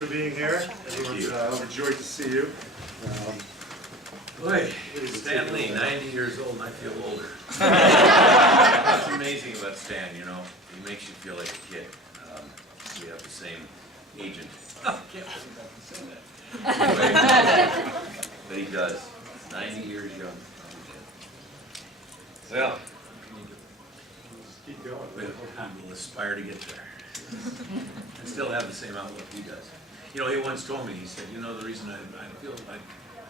For being here. Everyone's overjoyed to see you. Boy, Stan Lee, 90 years old, and I feel older. That's amazing about Stan, you know. He makes you feel like a kid. We have the same agent. I can't believe I can say that. Anyway, but he does. 90 years young. Well, Keep going. we'll aspire to get there. And still have the same outlook he does. You know, he once told me, he said, you know, the reason I feel I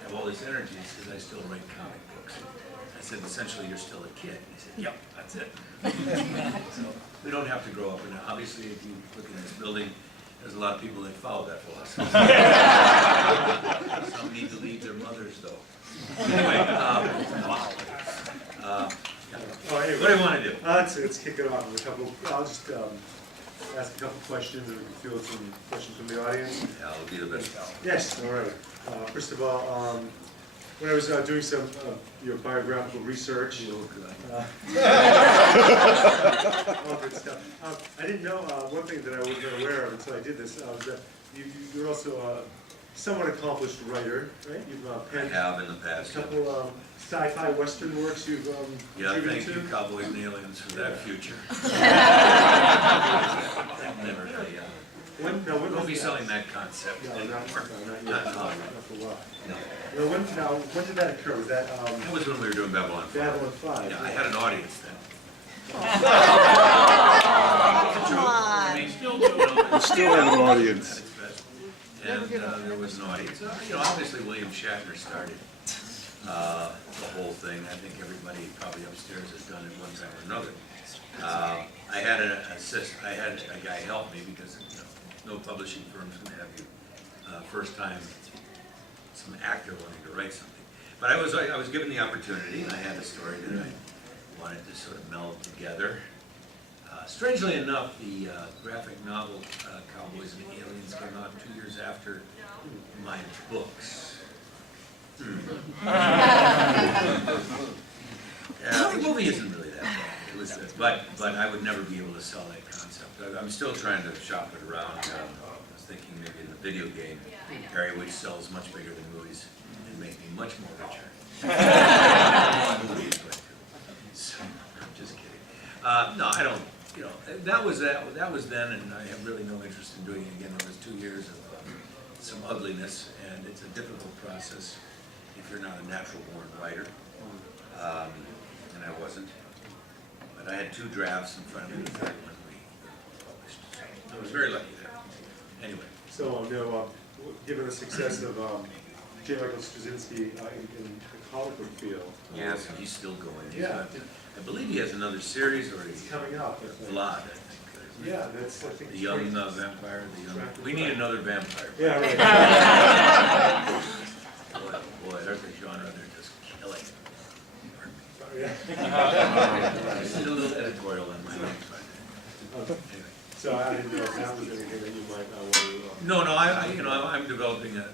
have all this energy is because I still write comic books. I said, essentially, you're still a kid. He said, yep, that's it. So we don't have to grow up. And obviously, if you look in this building, there's a lot of people that follow that philosophy. Some need to leave their mothers, though. Anyway, Anyway, what do you want to do? Let's kick it off with a couple. I'll just ask a couple questions and field some questions from the audience. Yeah, I'll be the best. Yes. All right. First of all, when I was doing some your biographical research, all good stuff. I didn't know one thing that I wasn't aware of until I did this was that you're also a somewhat accomplished writer, right? You've penned have in the past. a couple sci-fi western works you've Yeah, contributed thank to. you, Cowboys and Aliens, for that future. Never, When we'll was be that? selling that concept No, anymore. not yet. Not Not now. for a while. No. Well, when did that occur? Was that That was when we were doing Babylon 5. Babylon 5? Yeah, I had an audience then. Come on. I mean, still do, you know, Still have an audience. at its best. And there was an audience. You know, obviously William Shatner started the whole thing. I think everybody probably upstairs has done it one time or another. I had an assist. I had a guy help me because you know, no publishing firms would have you first time some actor wanting to write something. But I was given the opportunity, and I had a story that I wanted to sort of meld together. Strangely enough, the graphic novel Cowboys and Aliens came out 2 years after my books. Yeah, the movie isn't really that bad. It was, but I would never be able to sell that concept. I'm still trying to shop it around. I was thinking maybe in the video game area, which sells much bigger than movies, and make me much more richer. Movies, but so I'm just kidding. No, I don't. You know, that was then, and I have really no interest in doing it again. It was 2 years of some ugliness, and it's a difficult process if you're not a natural-born writer, and I wasn't. But I had 2 drafts in front of me, the third one we published. So I was very lucky there. Anyway. So, given the success of J. Michael Straczynski in the comic book field. Yes, and he's still going. Yeah. I believe he has another series, or It's coming up. I think. Vlad, I think. Yeah, that's, I think. The young vampire. We need another vampire. Yeah, right. Boy, there's a genre they're just killing. Yeah. Just a little editorial on my name. Anyway. So I didn't know if that was anything that you might want to. No, I'm developing a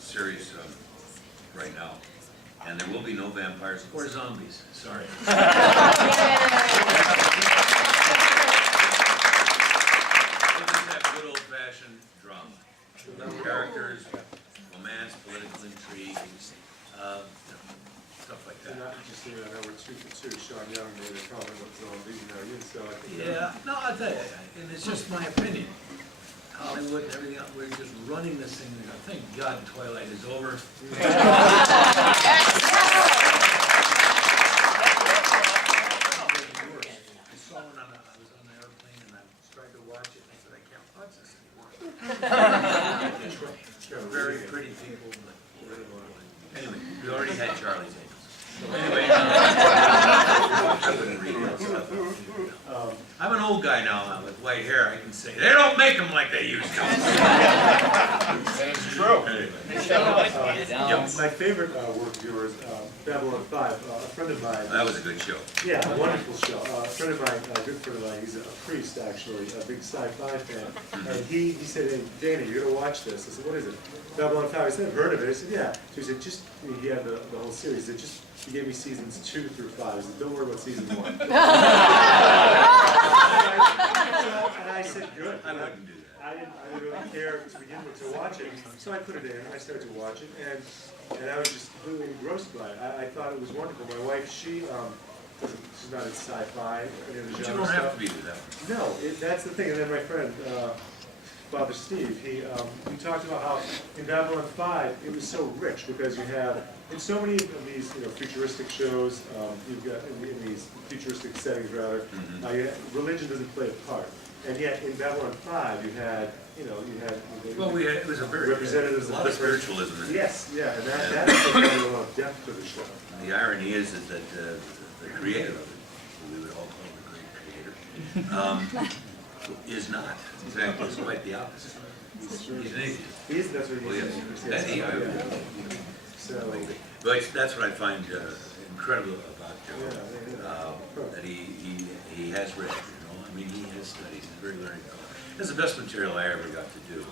series right now, and there will be no vampires or zombies. Sorry. We'll just have good old-fashioned drama, characters, romance, political intrigue, stuff like You're that. not interested in that we're 2 for 2. Sean Young made a comment about zombies, so I think. Yeah, no, I'll tell you, and it's just my opinion. Hollywood and everything else, we're just running this thing. Thank God Twilight is over. I saw it I was on the airplane and I tried to watch it and I said, I can't watch this anymore. They're very pretty people, but anyway, we already had Charlie's Angels. So anyway, I wouldn't read that stuff. I'm an old guy now with white hair. I can say they don't make them like they used to. That's true. Anyway. My favorite work of yours, Babylon 5, a friend of mine. That was a good show. Yeah, a wonderful show. A friend of mine, a good friend of mine, he's a priest actually, a big sci-fi fan. And he said, hey, Danny, you gotta watch this. I said, what is it? Babylon 5. I said, I've heard of it. I said, yeah. So he said, he had the whole series. He said, he gave me seasons 2 through 5. I said, don't worry about season 1. And I said, good. I wouldn't do that. I didn't really care to begin with to watch it, so I put it in, and I started to watch it, and I was just completely engrossed by it. I thought it was wonderful. My wife, she's not into sci-fi, any of the But you genre don't have stuff. to be with that. No, that's the thing. And then my friend, Father Steve, he talked about how in Babylon 5 it was so rich because you have in so many of these futuristic shows, you've got in these futuristic settings rather, religion doesn't play a part. And yet in Babylon 5 you had Well, it was a very, representatives a of lot of different- spiritualism in it. Yes, yeah, and that added a lot of depth to the show. The irony is that the creator of it, who we would all call the great creator, is not. In fact, he's quite the opposite. He's an atheist. That's what he Well, is. yes. So, But that's what I find incredible about Joe, yeah. that he has read, I mean, he has studied, he's a very learned fellow. That's the best material I ever got to do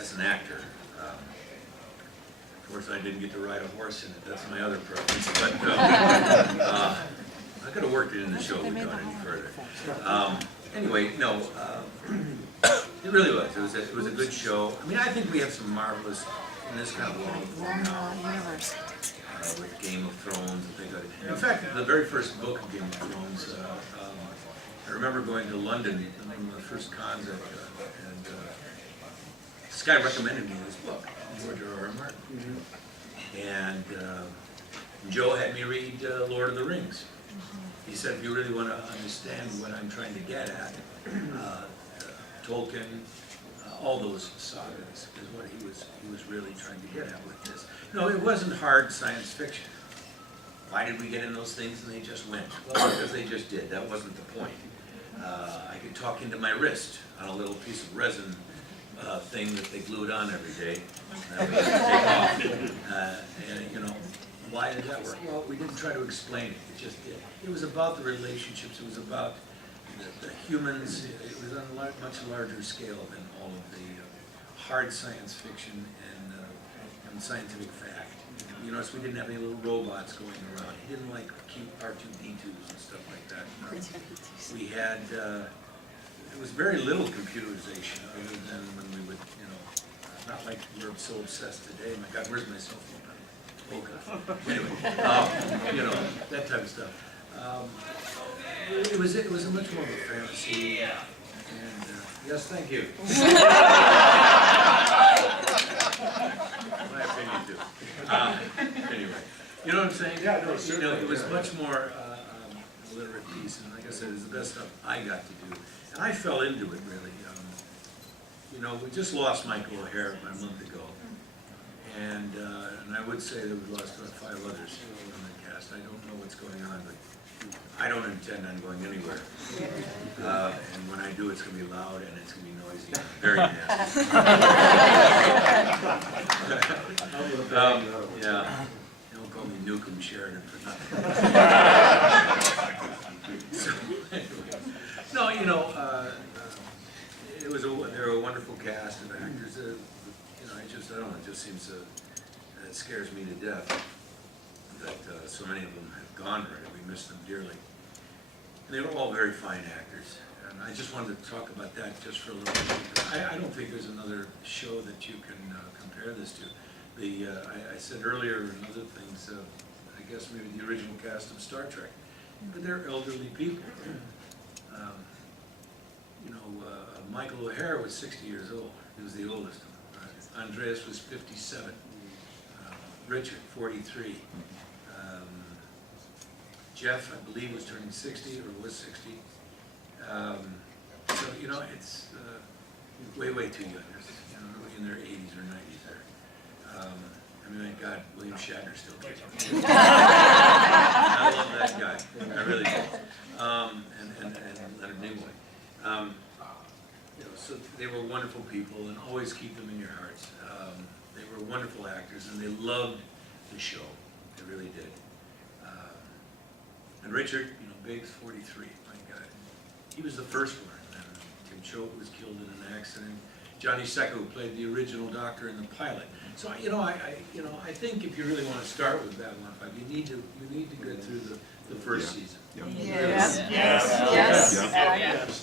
as an actor. Of course, I didn't get to ride a horse in it, that's my other preference, but I could have worked it in the show if we'd gone any further. Anyway, no, it really was. It was a good show. I mean, I think we have some marvelous, in this kind of world, universe. with Game of Thrones and things like that. In fact, the very first book of Game of Thrones, I remember going to London, one of the first cons, and this guy recommended me this book, George R.R. Martin. And Joe had me read Lord of the Rings. He said, if you really want to understand what I'm trying to get at, Tolkien, all those sagas is what he was really trying to get at with this. No, it wasn't hard science fiction. Why did we get in those things and they just went? Well, because they just did. That wasn't the point. I could talk into my wrist on a little piece of resin thing that they glued on every day. That we had to take off. And, why did that work? Well, we didn't try to explain it. It just did. It was about the relationships. It was about the humans. It was on a much larger scale than all of the hard science fiction and scientific fact. You notice we didn't have any little robots going around. He didn't like cute R2-D2s and stuff like that. We had, it was very little computerization other than when we would, not like we're so obsessed today. My God, where's my cell phone? Anyway, that type of stuff. It was a much more of a fantasy. And yes, thank you. My opinion too. Anyway, you know what I'm saying? Yeah, no, certainly. It was much more a literate piece, and like I said, it's the best stuff I got to do. And I fell into it really. We just lost Michael O'Hare a month ago. And I would say that we lost about 5 others from the cast. I don't know what's going on, but I don't intend on going anywhere. And when I do, it's going to be loud and it's going to be noisy, very nasty. Yeah, don't call me Newcomb Sheridan for nothing. So, anyway. No, they were a wonderful cast of actors. I don't know, it just seems it scares me to death that so many of them have gone already. We miss them dearly. And they were all very fine actors. And I just wanted to talk about that just for a little bit. I don't think there's another show that you can compare this to. I said earlier in other things, I guess maybe the original cast of Star Trek, but they're elderly people. Michael O'Hare was 60 years old. He was the oldest. Andreas was 57. Richard, 43. Jeff, I believe, was turning 60 or was 60. So, it's way too young. In their 80s or 90s there. Thank God William Shatner's still kicking. I love that guy. I really do. And Leonard Nimoy. So they were wonderful people, and always keep them in your hearts. They were wonderful actors, and they loved the show. They really did. And Richard, Biggs, 43. My God, he was the first one. Tim Choate was killed in an accident. Johnny Secco, who played the original Doctor in the pilot. So I think if you really want to start with Babylon 5, you need to get through the first season. Yes.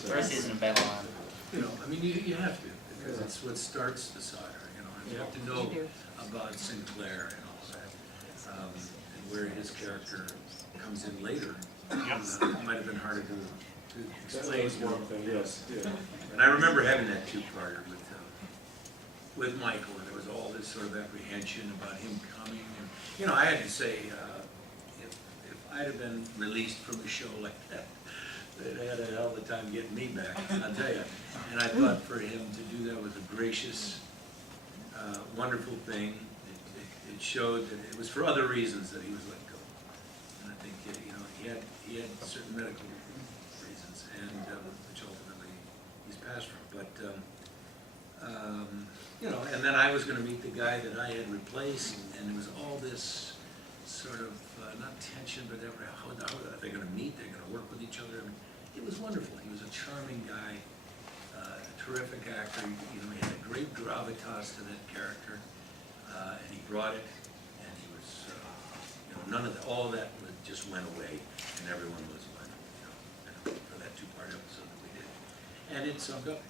First season of Babylon. You have to. because it's what starts the saga, you know, and you have to know about Sinclair and all that, and where his character comes in later. It might have been harder to explain. That's one thing, yes, yeah. And I remember having that two-parter with Michael, and there was all this sort of apprehension about him coming, and, you know, I had to say, if I'd have been released from a show like that, they'd had a hell of a time getting me back, I'll tell you. And I thought for him to do that was a gracious, wonderful thing. It showed that it was for other reasons that he was let go. And I think, you know, he had certain medical reasons, and which ultimately he's passed from. But, you know, and then I was going to meet the guy that I had replaced, and there was all this sort of, not tension, but how are they going to meet? They're going to work with each other. I mean, it was wonderful. He was a charming guy, a terrific actor. You know, he had a great gravitas to that character, and he brought it. And he was, you know, all of that just went away, and everyone was wonderful, you know, for that two-part episode that we did. And it summed up,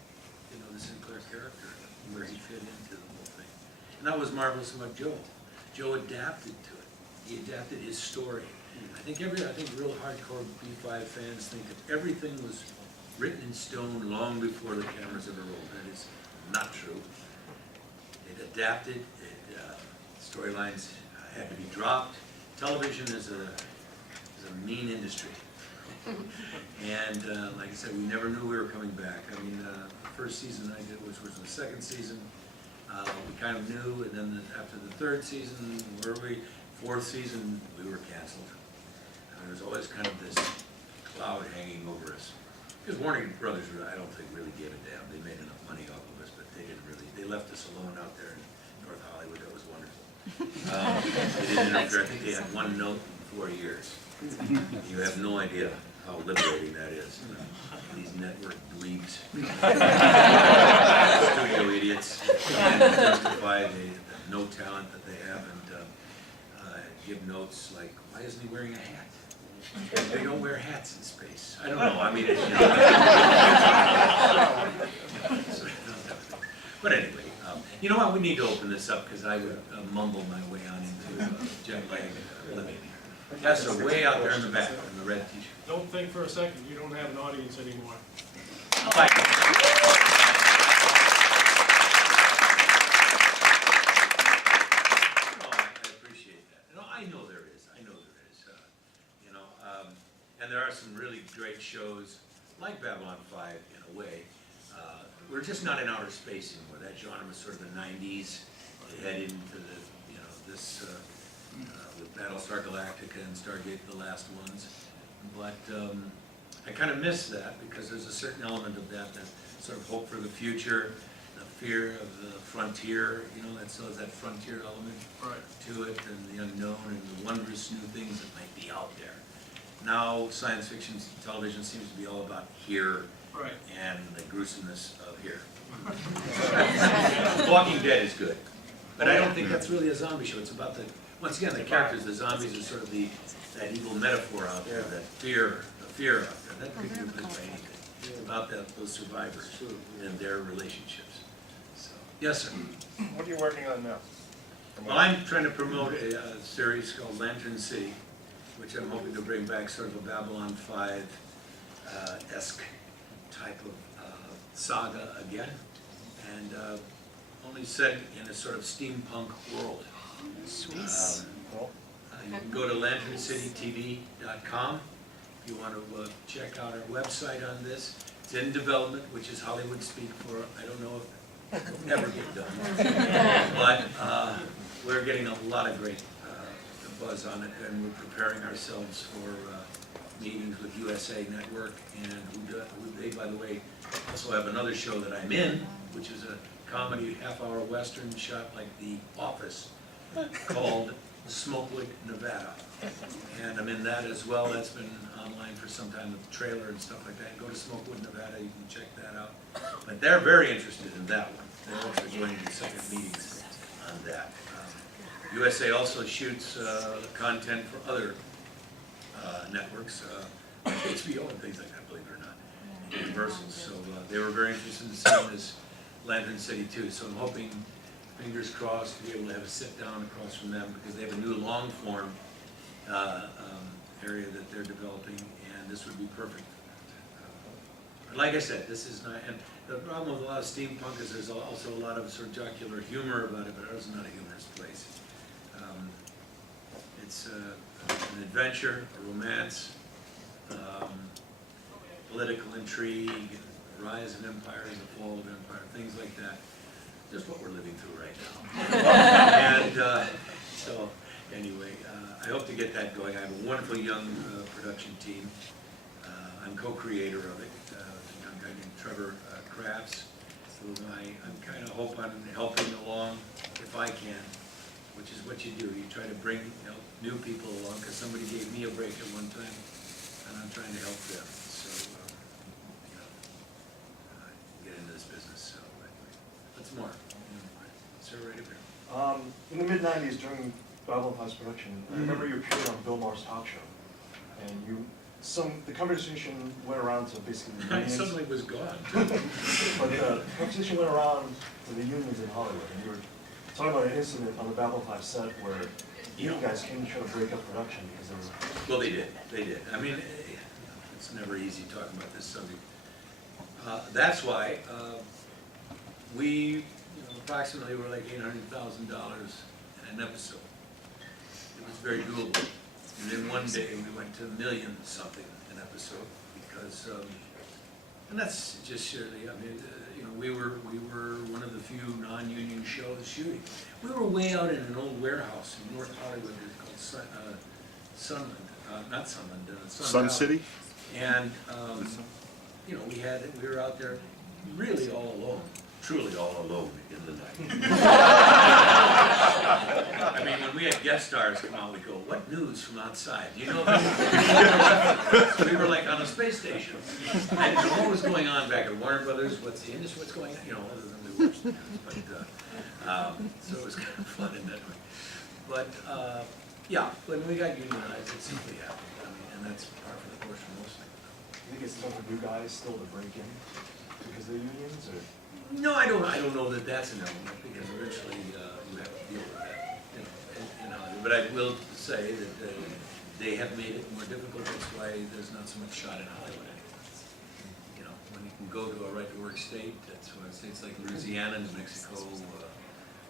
you know, the Sinclair character, where he fit into the whole thing. And that was marvelous about Joe. Joe adapted to it. He adapted his story. I think real hardcore B5 fans think that everything was written in stone long before the cameras ever rolled. That is not true. It adapted. Storylines had to be dropped. Television is a mean industry. And like I said, we never knew we were coming back. I mean, the first season I did, which was the second season, we kind of knew, and then after the third season, fourth season, we were canceled. And there was always kind of this cloud hanging over us. Because Warner Brothers, I don't think, really gave a damn. They made enough money off of us, but they didn't really. They left us alone out there in North Hollywood. That was wonderful. They didn't interfere. I think they had one note in 4 years. You have no idea how liberating that is. These network dweebs, studio idiots, and justify the no talent that they have, and give notes like, why isn't he wearing a hat? They don't wear hats in space. I don't know. I mean, it's, you know. But anyway, you know what? We need to open this up because I would mumble my way on into jet lag living. Yes, sir. Way out there in the back in the red t-shirt. Don't think for a second. You don't have an audience anymore. Bye. I know there is. You know, and there are some really great shows like Babylon 5 in a way. We're just not in outer space anymore. That genre was sort of the 90s. They head into the, you know, this with Battlestar Galactica and Stargate, the last ones. But I kind of miss that because there's a certain element of that sort of hope for the future, the fear of the frontier, you know, that still has that frontier element to it, and the unknown and the wondrous new things that might be out there. Now science fiction television seems to be all about here and the gruesomeness of here. Walking Dead is good, but I don't think that's really a zombie show. It's about once again, the characters, the zombies are sort of that evil metaphor out there, that fear, the fear out there. That could be replaced by anything. It's about those survivors and their relationships. So, yes, sir. What are you working on now? Well, I'm trying to promote a series called Lantern City, which I'm hoping to bring back sort of a Babylon 5-esque type of saga again, and only set in a sort of steampunk world. Sweet. You can go to lanterncitytv.com if you want to check out our website on this. It's in development, which is Hollywood speak for I don't know if it'll ever get done. But we're getting a lot of great buzz on it, and we're preparing ourselves for meetings with USA Network, and they, by the way, also have another show that I'm in, which is a comedy half-hour western shot like The Office, called Smokewood, Nevada. And I'm in that as well. That's been online for some time with the trailer and stuff like that. Go to Smokewood, Nevada, you can check that out. But they're very interested in that one. They're actually going to second meetings on that. USA also shoots content for other networks, HBO and things like that, believe it or not, Universal. So they were very interested in seeing this Lantern City too, so I'm hoping, fingers crossed, to be able to have a sit down across from them, because they have a new long form area that they're developing, and this would be perfect. But like I said, this is not, and the problem with a lot of steampunk is there's also a lot of sort of jocular humor about it, but ours is not a humorous place. It's an adventure, a romance, political intrigue, rise of empires, the fall of empire, things like that. Just what we're living through right now. And so, anyway, I hope to get that going. I have a wonderful young production team. I'm co-creator of it, a young guy named Trevor Crafts, who I'm kind of hope I'm helping along if I can, which is what you do. You try to bring new people along, because somebody gave me a break at one time, and I'm trying to help them. So, get into this business. So, anyway, what's more? Sir, right up here. In the mid-90s, during Babylon 5's production, I remember you appeared on Bill Maher's talk show, and the conversation went around to basically the I unions. suddenly was gone. But the conversation went around to the unions in Hollywood, and you were talking about an incident on the Babylon 5 set where you guys came to try to break up production because there were... Well, they did. They did. I mean, it's never easy talking about this subject. That's why we approximately were like $800,000 an episode. It was very doable. And then one day we went to $1 million something an episode because, and that's just surely. I mean, we were one of the few non-union shows shooting. We were way out in an old warehouse in North Hollywood called Sunland, not Sunland, Sun City? And we were out there really all alone, truly all alone in the night. I mean, when we had guest stars come out, we'd go, "What news from outside?" You know, we were like on a space station. I didn't know what was going on back at Warner Brothers. What's the industry? What's going on? Other than we watched the news. But so it was kind of fun in that way. But yeah, when we got unionized, it simply happened. I mean, and that's par for the course for most things. You think it's tough for you guys still to break in because of the unions, or? No, I don't know that that's an element, because eventually you have to deal with that. But I will say that they have made it more difficult. That's why there's not so much shot in Hollywood anymore. When you can go to a right-to-work state, that's why states like Louisiana, New Mexico,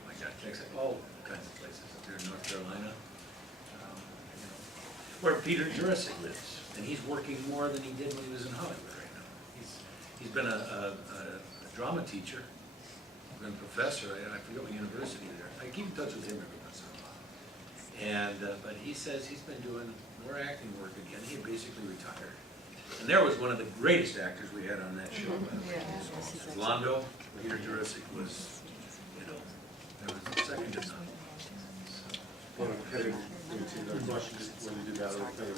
my God, Texas, all kinds of places up there in North Carolina, where Peter Jurasik lives, and he's working more than he did when he was in Hollywood right now. He's been a drama teacher, been a professor. I forget what university there. I keep in touch with him every once in a while. And but he says he's been doing more acting work again. He had basically retired. And there was one of the greatest actors we had on that show. Londo, Peter Jurasik was, there was second to none. Well, heading into the questions when you do that, I'll kind of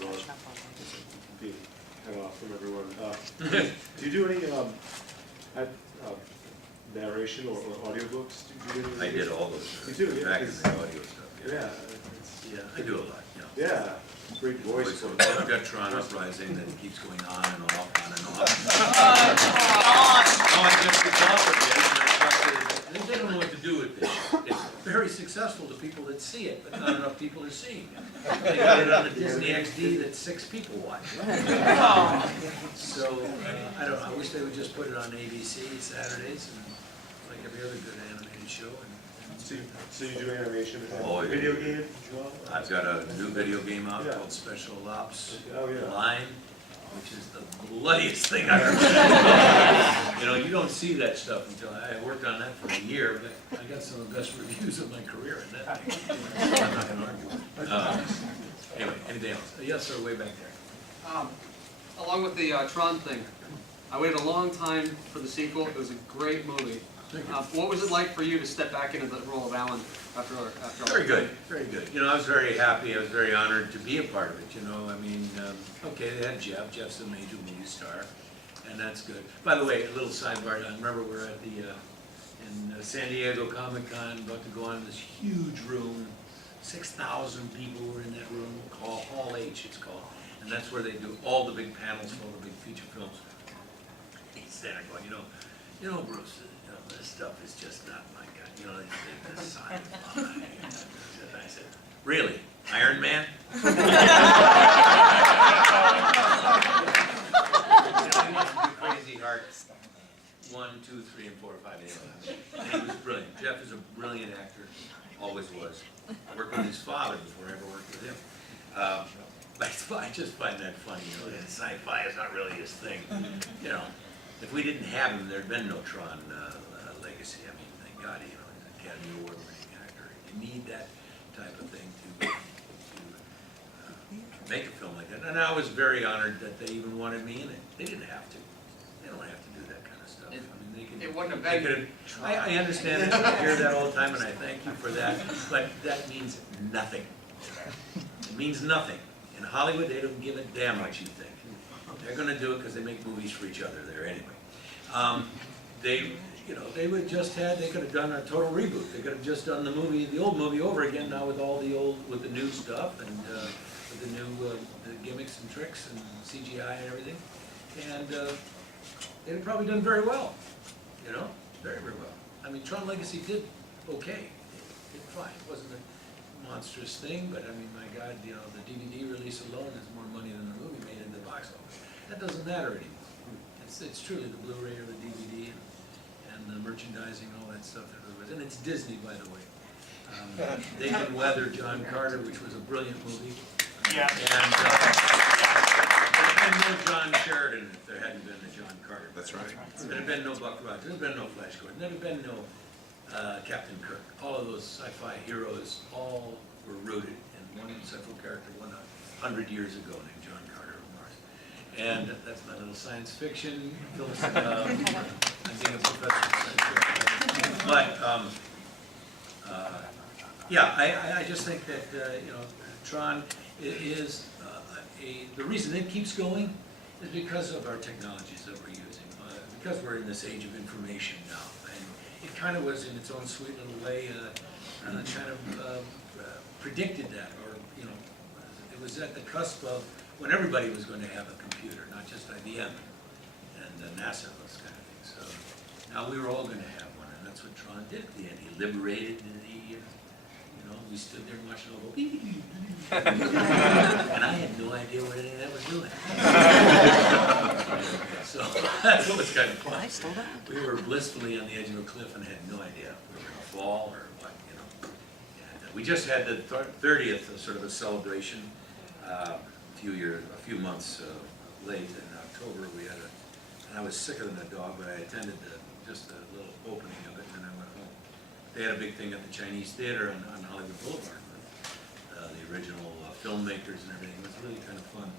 be cut off from everyone. Do you do any narration or audiobooks? Do you do I did all those. You do, yeah. Back in the audio stuff. Yeah. Yeah, I do a lot. Yeah, great voice. I've got Tron Uprising that keeps going on and off, on and off. Oh, I just resolved it, they don't know what to do with this. It's very successful to people that see it, but not enough people are seeing it. They got it on the Disney XD that 6 people watch. So, I don't know, I wish they would just put it on ABC Saturdays, and like every other good animated show. So you do animation and Oh, yeah. video game as well? I've got a new video game out Yeah. called Special Ops Oh, yeah. Line, which is the bloodiest thing I've ever seen. You don't see that stuff until I worked on that for a year, but I got some of the best reviews of my career in that thing. I'm not gonna argue. Anyway, anything else? Yes, sir, way back there. Along with the Tron thing, I waited a long time for the sequel. It was a great movie. What was it like for you to step back into the role of Alan after all? Very good, very good. I was very happy. I was very honored to be a part of it. I mean, okay, they had Jeff. Jeff's a major movie star, and that's good. By the way, a little sidebar. I remember we're at the in San Diego Comic-Con, about to go on in this huge room. 6,000 people were in that room, called Hall H. It's called, and that's where they do all the big panels for all the big feature films. He's there going, Bruce. this stuff is just not my gut. You know, the sci-fi. And I said, really? Iron Man? Crazy Heart 1, 2, 3, and 4, 5, 8, 11. And he was brilliant. Jeff is a brilliant actor, always was. I worked with his father before I ever worked with him. But I just find that funny, you know, that sci-fi is not really his thing. You know, if we didn't have him, there'd been no Tron legacy. I mean, thank God, you know, he's an Academy Award-winning actor. You need that type of thing to make a film like that. And I was very honored that they even wanted me in it. They didn't have to. They don't have to do that kind of stuff. I mean, they can. It wouldn't have They been. could, I understand it, I hear that all the time, and I thank you for that, but that means nothing. It means nothing. In Hollywood, they don't give a damn what you think. They're gonna do it because they make movies for each other there anyway. They, you know, they could have done a total reboot. They could have just done the old movie over again now with all with the new stuff and with the new the gimmicks and tricks and CGI and everything. And they'd have probably done very well, you know, very, very well. I mean, Tron Legacy did okay. It did fine. It wasn't a monstrous thing, but I mean, my God, you know, the DVD release alone is more money than the movie made in the box office. That doesn't matter anymore. It's truly the Blu-ray or the DVD and the merchandising and all that stuff that it was. And it's Disney, by the way. They can weather John Carter, which was a brilliant movie. Yeah. And there'd been no John Sheridan if there hadn't been a John Carter. That's right. There'd have been no Buck Rogers, there'd have been no Flash Gordon, there'd have been no Captain Kirk. All of those sci-fi heroes all were rooted in one central character 100 years ago named John Carter of Mars. And that's my little science fiction. I'm being a professor of science fiction. But yeah, I just think that you know, Tron is the reason it keeps going is because of our technologies that we're using. Because we're in this age of information now, and it kind of was in its own sweet little way, kind of predicted that, or you know, it was at the cusp of when everybody was going to have a computer, not just IBM and NASA, those kind of things. So now we were all going to have one, and that's what Tron did at the end. He liberated the, you know, we stood there and watched it all go beep, beep, beep, beep. And I had no idea what any of that was doing. So that's what was kind of fun. We were blissfully on the edge of a cliff and had no idea if we were going to fall or what, you know. And we just had the 30th, sort of a celebration, a few months late in October. We had and I was sicker than a dog, but I attended just a little opening of it, and then I went home. They had a big thing at the Chinese Theater on Hollywood Boulevard with the original filmmakers and everything. It was really kind of fun.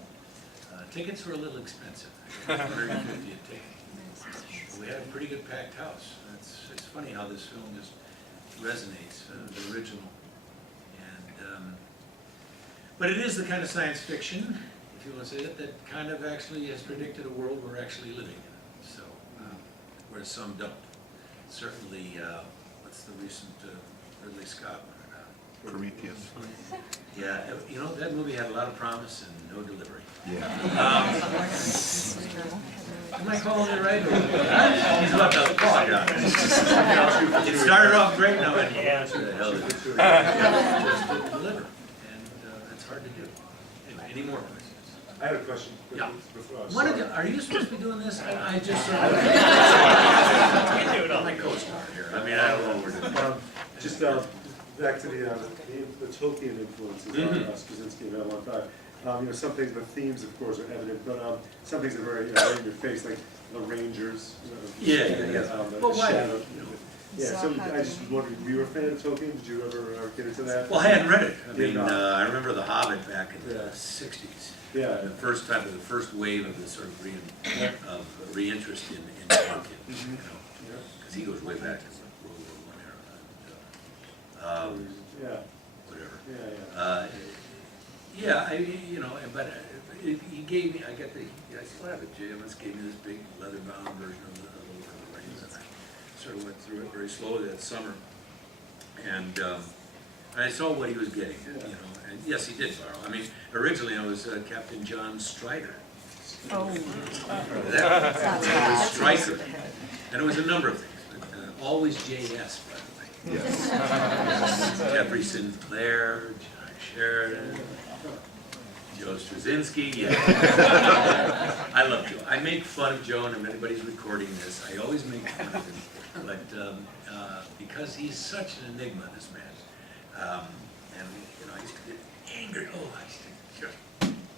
Tickets were a little expensive, $150 a ticket. We had a pretty good packed house. It's funny how this film just resonates, the original. And but it is the kind of science fiction, if you want to say that, that kind of actually has predicted a world we're actually living in. So, whereas some don't. Certainly, what's the recent Ridley Scott one? Prometheus. Yeah, you know, that movie had a lot of promise and no delivery. Yeah. Am I calling it right? He's about to call it. It started off great now, and Yeah, the hell did it? Just didn't deliver, and that's hard to do. Anyway, any more questions? I had a question. Yeah. Before, Are you supposed to be doing this? I just sort of. I'm my co-star here. I mean, I don't know what we're doing. Just back to the Tolkien influences on Straczynski and Babylon 5. You know, some things, the themes, of course, are evident, but some things are very, you know, right in your face, like the Rangers. You know, Yeah. the Well, why? shadow, you know. Yeah, so I just was wondering, were you a fan of Tolkien? Did you ever get into that? Well, I hadn't read it. I mean, Yeah, no. I remember The Hobbit back in the Yeah. 60s. Yeah. The first wave of the sort of reinterest in Tolkien, you know, because he goes way back to the World War I era. Yeah. Whatever. Yeah, Yeah, you know, but he gave me, I still have it, Jay Evans gave me this big leather-bound version of the Lord of the Rings, and I sort of went through it very slowly that summer. And I saw what he was getting, you know, and yes, he did borrow. I mean, originally I was Captain John Strider. Oh. That was Stryker. And it was a number of things. But, always JS, by the way. Yes. Jeffrey Sinclair, John Sheridan, Joe Straczynski, yeah. I love Joe. I make fun of Joe, and if anybody's recording this, I always make fun of him. But because he's such an enigma, this man. And you know, I used to get angry. Oh, I used to just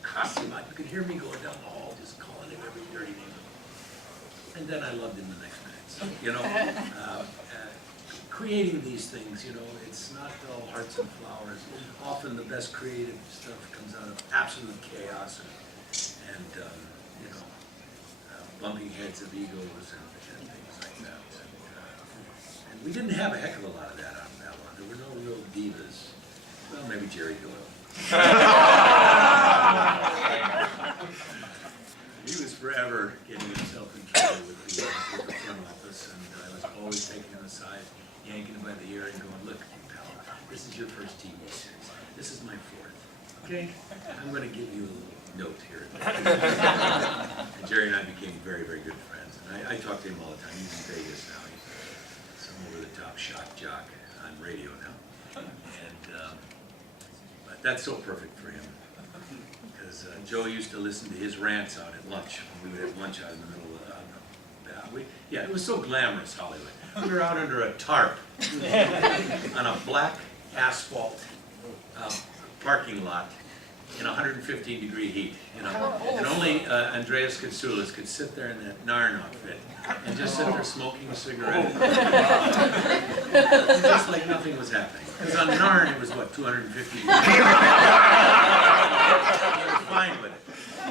cuss him out. You could hear me going down the hall, just calling him every dirty name. And then I loved him the next minute. So, you know, creating these things, you know, it's not all hearts and flowers. Often the best creative stuff comes out of absolute chaos and you know, bumping heads of egos and things like that. And we didn't have a heck of a lot of that on Babylon. There were no real divas. Well, maybe Jerry Doyle. He was forever getting himself in trouble with the front office, and I was always taking him aside, yanking him by the ear and going, look, pal, this is your first TV series. This is my fourth, okay? I'm going to give you a little note here. And Jerry and I became very, very good friends. And I talk to him all the time. He's in Vegas now. He's some over-the-top shock jock on radio now. And but that's so perfect for him. Because Joe used to listen to his rants out at lunch. We would have lunch out in the middle of yeah, it was so glamorous, Hollywood. We were out under a tarp on a black asphalt parking lot in 115-degree heat, you know. And only Andreas Katsoulis could sit there in that Narn outfit and just sit there smoking a cigarette. Just like nothing was happening. Because on Narn it was, what, 250 degrees? He was fine with it.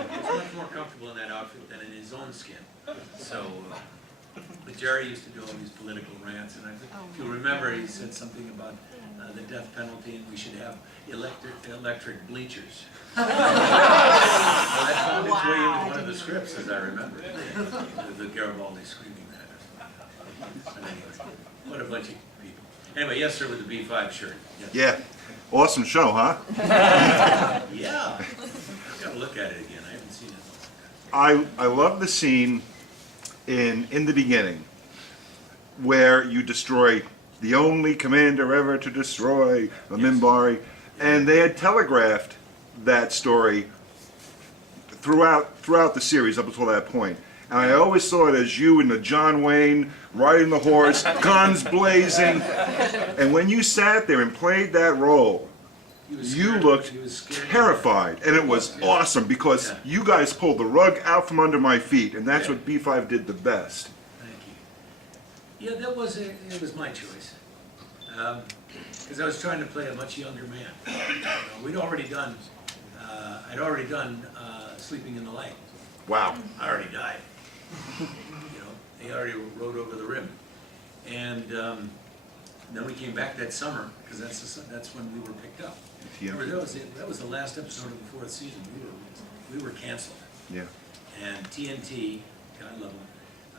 He was much more comfortable in that outfit than in his own skin. So, but Jerry used to do all these political rants, and I think, if you remember, he said something about the death penalty, and we should have electric bleachers. That found its way into one of the scripts, as I remember, the Garibaldi screaming that. But anyway, what a bunch of people. Anyway, yes, sir, with the B5 shirt. Yes. Yeah. Awesome show, huh? Yeah. I've got to look at it again. I haven't seen it. I love the scene in the beginning where you destroy the only commander ever to destroy the Minbari, and they had telegraphed that story throughout the series up until that point. And I always saw it as you and the John Wayne riding the horse, guns blazing, and when you sat there and played that role, you looked terrified, and it was awesome because you guys pulled the rug out from under my feet, and that's what B5 did the best. Thank you. Yeah, it was my choice. Because I was trying to play a much younger man. You know, we'd already done, I'd already done Sleeping in the Light. Wow. I already died. You know, they already rode over the rim. And then we came back that summer, because that's when we were picked up. Remember, that was the last episode of the 4th season. We were canceled. Yeah. And TNT, God love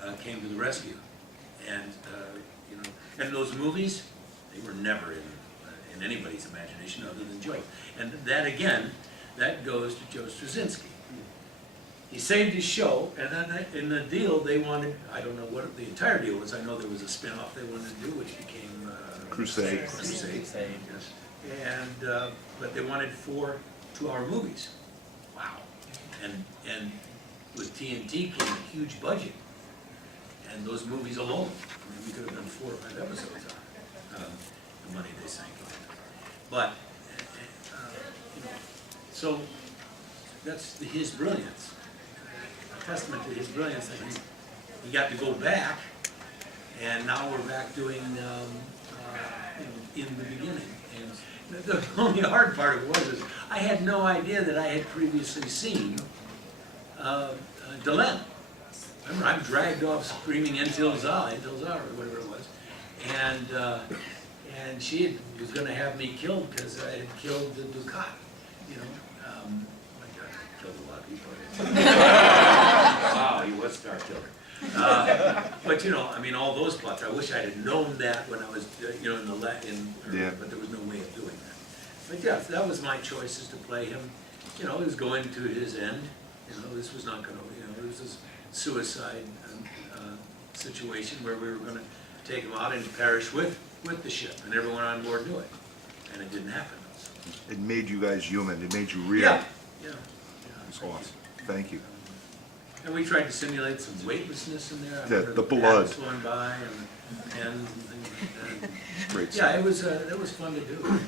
them, came to the rescue. And you know, and those movies, they were never in anybody's imagination other than Joe. And that again, that goes to Joe Straczynski. He saved his show, and then in the deal they wanted, I don't know what the entire deal was. I know there was a spin-off they wanted to do, which became Crusade. Crusade. Yes. And but they wanted 4 2-hour movies. Wow. And with TNT came a huge budget, and those movies alone, I mean, we could have done 4 or 5 episodes on the money they sank on it. But you know, so that's his brilliance, a testament to his brilliance that he got to go back, and now we're back doing in the beginning. And the only hard part of it was I had no idea that I had previously seen Delenn. Remember, I'm dragged off screaming Intil Za, or whatever it was, and she was going to have me killed because I had killed the Ducat. You know, my God, I killed a lot of people. Wow, he was Star Killer. But you know, I mean, all those plots. I wish I had known that when I was, you know, but there was no way of doing that. But yeah, that was my choice, is to play him. You know, he was going to his end. You know, this was not going to, you know, it was this suicide situation where we were going to take them out and perish with the ship, and everyone on board knew it, and it didn't happen. It made you guys human, it made you real. Yeah. It's awesome, thank you. And we tried to simulate some weightlessness in there. I The remember blood. paddles going by and the pens and things like that. Great Yeah, stuff. it was fun to do.